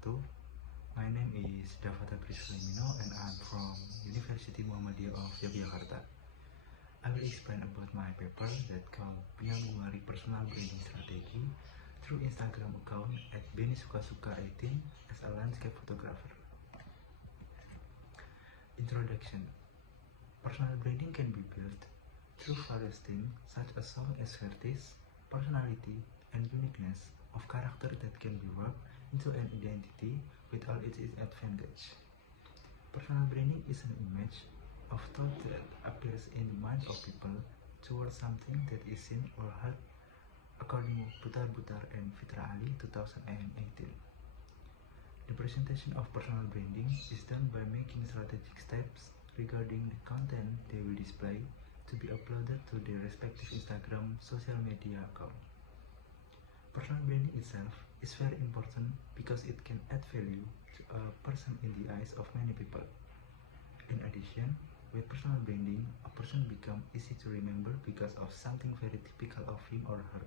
wabarakatuh. My name is Davata Krislimino and I'm from University Muhammadiyah of Yogyakarta. I will explain about my paper that called Penyamunwari Personal Branding Strategy through Instagram account at BennySukasuka18 as a landscape photographer. Introduction. Personal branding can be built through various things such as self-expertise, personality, and uniqueness of character that can be worked into an identity with all its advantage. Personal branding is an image of thought that appears in the minds of people towards something that is seen or heard, according to Butar and Fitra Ali 2018. The presentation of personal branding is done by making strategic steps regarding the content they will display to be uploaded to their respective Instagram social media account. Personal branding itself is very important because it can add value to a person in the eyes of many people. In addition, with personal branding, a person becomes easy to remember because of something very typical of him or her,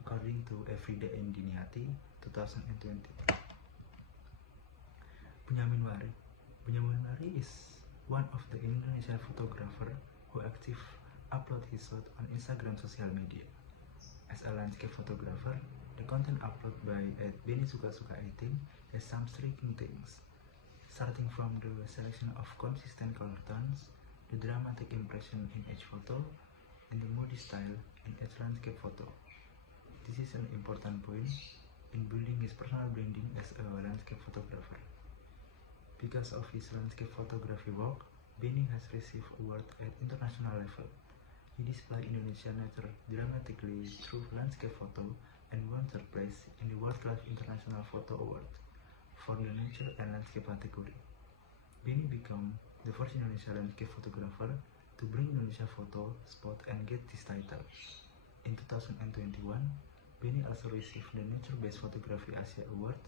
according to Everyday Indiniati 2020. Penyamunwari. Penyamunwari is one of the Indonesian photographer who active upload his shot on Instagram social media. As a landscape photographer, the content uploaded by BennySukasuka18 has some striking things, starting from the selection of consistent color tones, the dramatic impression in each photo, and the moody style in each landscape photo. This is an important point in building his personal branding as a landscape photographer. Because of his landscape photography work, Benny has received awards at international level. He displayed Indonesian nature dramatically through landscape photo and won third place in the World Class International Photo Award for the nature and landscape category. Benny became the first Indonesian landscape photographer to bring Indonesia photo spot and get this title. In 2021, Benny also received the Nature-Based Photography Asia Award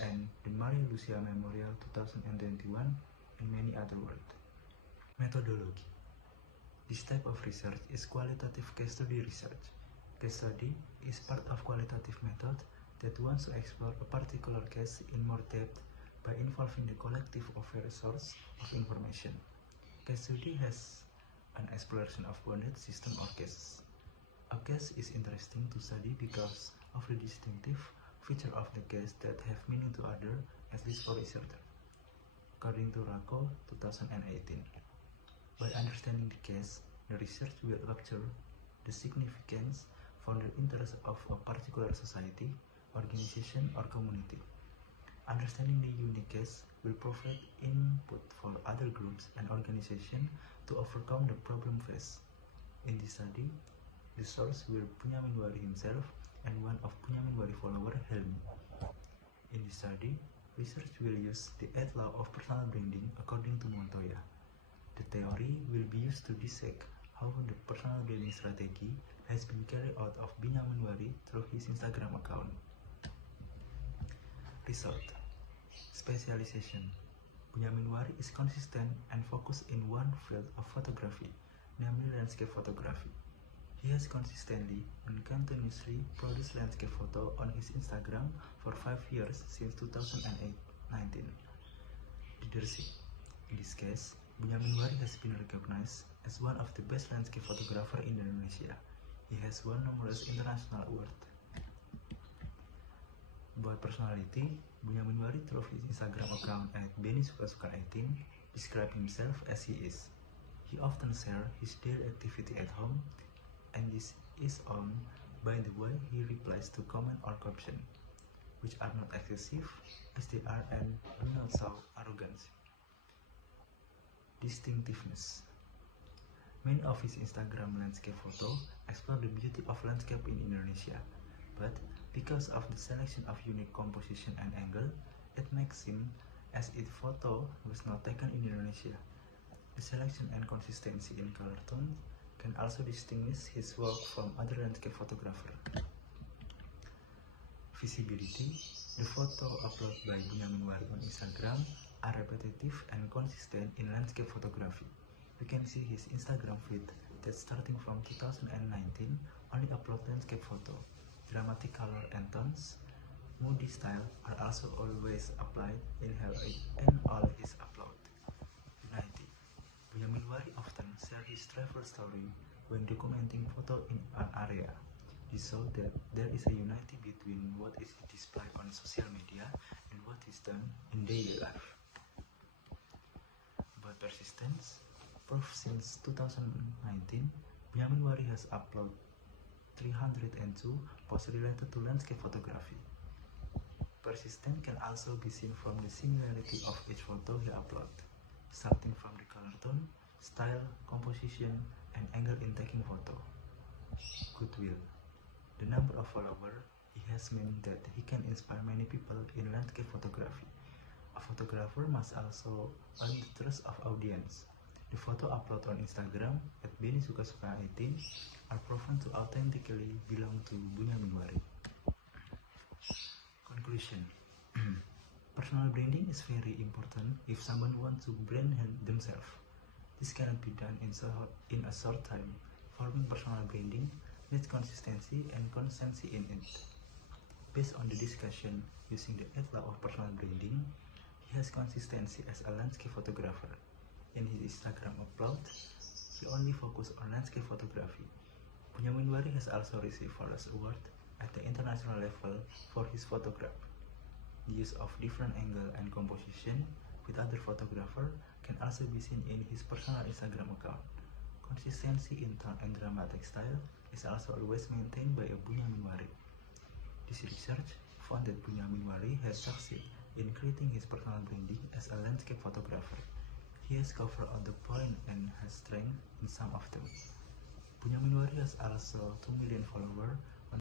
and the Maria Lucia Memorial 2021 and many other awards. Methodology. This type of research is qualitative case study research. Case study is part of qualitative method that wants to explore a particular case in more depth by involving the collective of various sources of information. Case study has an exploration of bounded system or cases. A case is interesting to study because of the distinctive feature of the case that have meaning to others, at least for researcher. According to Rako 2018. By understanding the case, the research will capture the significance for the interest of a particular society, organization, or community. Understanding the unique case will provide input for other groups and organizations to overcome the problem faced. In this study, the source will Penyamunwari himself and one of Penyamunwari follower Helmi. In this study, research will use the 8 law of personal branding according to Montoya. The theory will be used to dissect how the personal branding strategy has been carried out of Penyamunwari through his Instagram account. Result. Specialization. Penyamunwari is consistent and focused in one field of photography, namely landscape photography. He has consistently and continuously produced landscape photo on his Instagram for 5 years since 2019. Leadership. In this case, Penyamunwari has been recognized as one of the best landscape photographers in Indonesia. He has won numerous international awards. About personality, Penyamunwari through his Instagram account at BennySukasuka18 describes himself as he is. He often shares his daily activity at home, and this is on by the way he replies to comment or caption, which are not excessive as they are and do not show arrogance. Distinctiveness. Many of his Instagram landscape photos explore the beauty of landscape in Indonesia, but because of the selection of unique composition and angle, it makes him as if photo was not taken in Indonesia. The selection and consistency in color tone can also distinguish his work from other landscape photographers. Visibility. The photo uploaded by Penyamunwari on Instagram are repetitive and consistent in landscape photography. You can see his Instagram feed that starting from 2019 only upload landscape photo, dramatic color and tones, moody style are also always applied in all his uploads. Unity. Bunyamin Wari often shares his travel story when documenting photo in an area. This shows that there is a unity between what is displayed on social media and what is done in daily life. About persistence, proof since 2019, Bunyamin Wari has uploaded 302 posts related to landscape photography. Persistence can also be seen from the similarity of each photo he uploads, starting from the color tone, style, composition, and angle in taking photo. Goodwill. The number of followers he has meant that he can inspire many people in landscape photography. A photographer must also earn the trust of audience. The photo uploaded on Instagram at BennySukasuka18 are proven to authentically belong to Bunyamin Wari. Conclusion. Personal branding is very important if someone wants to brand themselves. This cannot be done in a short time. Forming personal branding needs consistency and constancy in it. Based on the discussion using the 8 law of personal branding, he has consistency as a landscape photographer. In his Instagram upload, he only focused on landscape photography. Bunyamin Wari has also received Flawless Award at the international level for his photograph. The use of different angle and composition with other photographer can also be seen in his personal Instagram account. Consistency in tone and dramatic style is also always maintained by a Bunyamin Wari. This research found that Bunyamin Wari has succeeded in creating his personal branding as a landscape photographer. He has covered all the points and has strength in some of them. Bunyamin Wari has also 2 million followers